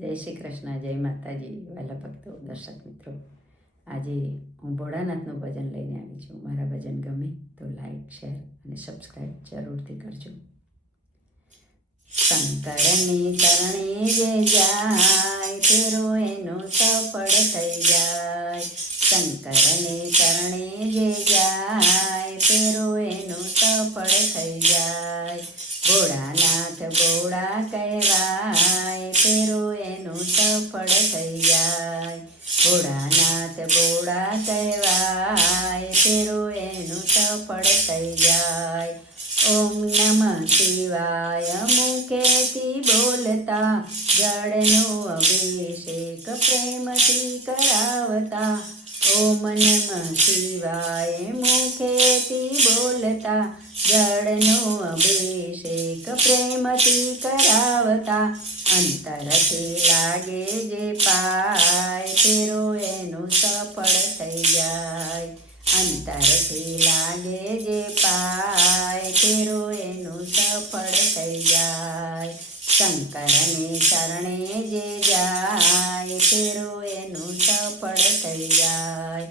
જય શ્રી કૃષ્ણ, જય માતાજી, વહેલા ભક્તો, દર્શક મિત્રો. આજે હું ભોળાનાથનું ભજન લઈને આવી છું. મારા ભજન ગમે તો લાઈક, શેર અને સબસ્ક્રાઈબ જરૂરથી કરજો. શંકરની ચરણે જે જાય તેરો એનો સફળ થઈ જાય. શંકરને ચરણે જે જાય તેરો એનો સફળ થઈ જાય. ભોળાનાથ ભોળા કહેવાય તેરો એનું સફળ થઈ જાય. ભોળાનાથ ભોળા કહેવાય તેરો એનું સફળ થઈ જાય. ઓમ નમઃ શિવાય મુખેથી બોલતા, જળનો અભિષેક પ્રેમથી કરાવતા. ઓમ નમઃ શિવાય મુખેથી બોલતા, જળનો અભિષેક પ્રેમથી કરાવતા. અંતરથી લાગે જે પાય તેરો એનું સફળ થઈ જાય. અંતરથી લાગે જે પાય તેરો એનું સફળ થઈ જાય. શંકરને શરણે જે જાય તેરો એનું સફળ થઈ જાય.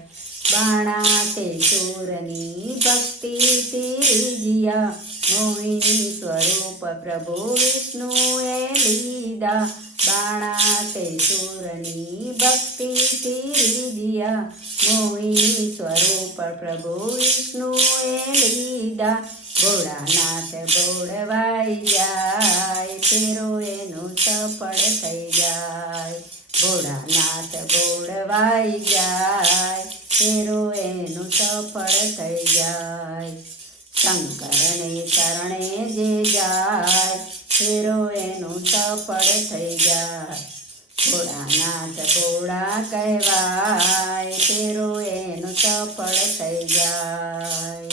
બાણા તે સૂરની ભક્તિથી રીઝ્યા, મોહિની સ્વરૂપ પ્રભુ વિષ્ણુએ લીધા. બાણા તે સૂરની ભક્તિથી રીઝ્યા, મોહિની સ્વરૂપ પ્રભુ વિષ્ણુએ લીધા. ભોળાનાથ ભોળવાઈ જાય તેરો એનું સફળ થઈ જાય. ભોળાનાથ ભોળવાઈ જાય તેરો એનું સફળ થઈ જાય. શંકરને શરણે જે જાય તેરો એનું સફળ થઈ જાય. ભોળાનાથ ભોળા કહેવાય તેરો એનું સફળ થઈ જાય.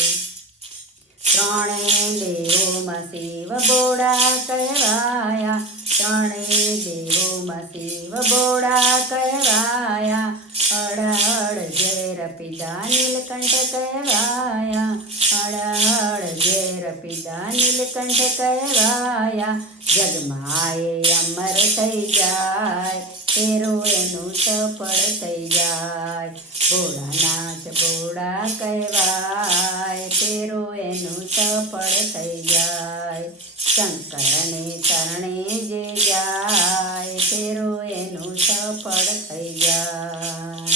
ત્રણે દેવોમાં શિવ ભોળા કહેવાયા. ત્રણે દેવોમાં શિવ ભોળા કહેવાયા. હળ હળ ઝેર પીધા નીલકંઠ કહેવાયા. હળ હળ ઝેર પીધા નીલકંઠ કહેવાયા. જગમાં એ અમર થઈ જાય તેરો એનું સફળ થઈ જાય. ભોળાનાથ ભોળા કહેવાય તેરો એનું સફળ થઈ જાય. શંકરને શરણે જે જાય તેરો એનું સફળ થઈ જાય.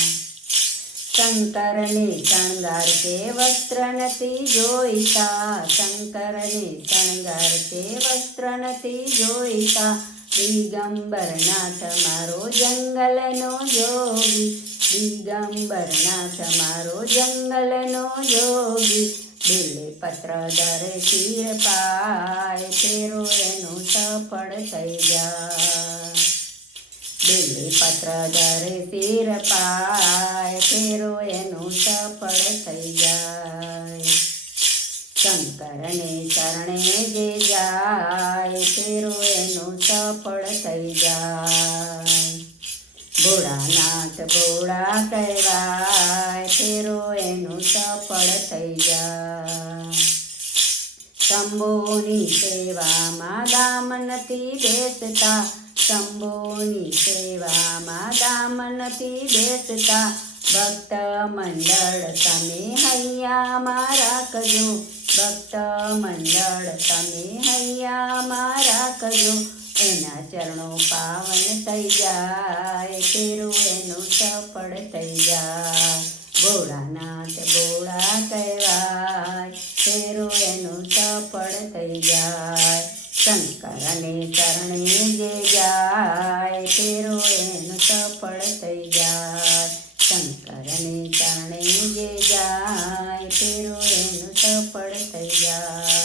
શંકરને શણગાર કે વસ્ત્ર નથી જોઈતા. શંકરને શણગાર કે વસ્ત્ર નથી જોઈતા. દિગંબરનાથ મારો જંગલનો જોગી. દિગંબરનાથ મારો જંગલનો જોગી. બેલે પત્ર ધરે શિર પાય તેરો એનું સફળ થઈ જાય. બેલે પત્ર ધરે શિર પાય તેરો એનું સફળ થઈ જાય. શંકરને શરણે જે જાય તેરો એનું સફળ થઈ જાય. ભોળાનાથ ભોળા કહેવાય તેરો એનું સફળ થઈ જાય. શંભોની સેવામાં દામ નથી બેસતા. શંભોની સેવામાં દામ નથી બેસતા. ભક્ત મંડળ તમે હૈયામાં રાખજો. ભક્ત મંડળ તમે હૈયામાં રાખજો. એના ચરણો પાવન થઈ જાય તેરો એનું સફળ થઈ જાય. ભોળાનાથ ભોળા કહેવાય તેરો એનું સફળ થઈ જાય. શંકરને શરણે જે જાય તેરો એનું સફળ થઈ જાય. શંકરને શરણે જે જાય તેરો એનું સફળ થઈ જાય.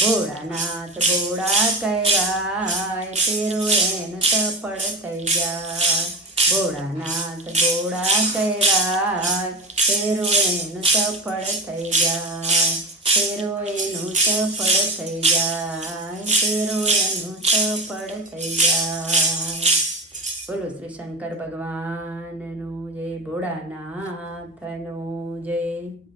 ભોળાનાથ ભોળા કહેવાય તેરો એનું સફળ થઈ જાય. ભોળાનાથ ભોળા કહેવાય તેરો એનું સફળ થઈ જાય. તેરો એનું સફળ થઈ જાય. તેરો એનું સફળ થઈ જાય. બોલો શ્રી શંકર ભગવાનનું જય. ભોળાનાથનું જય.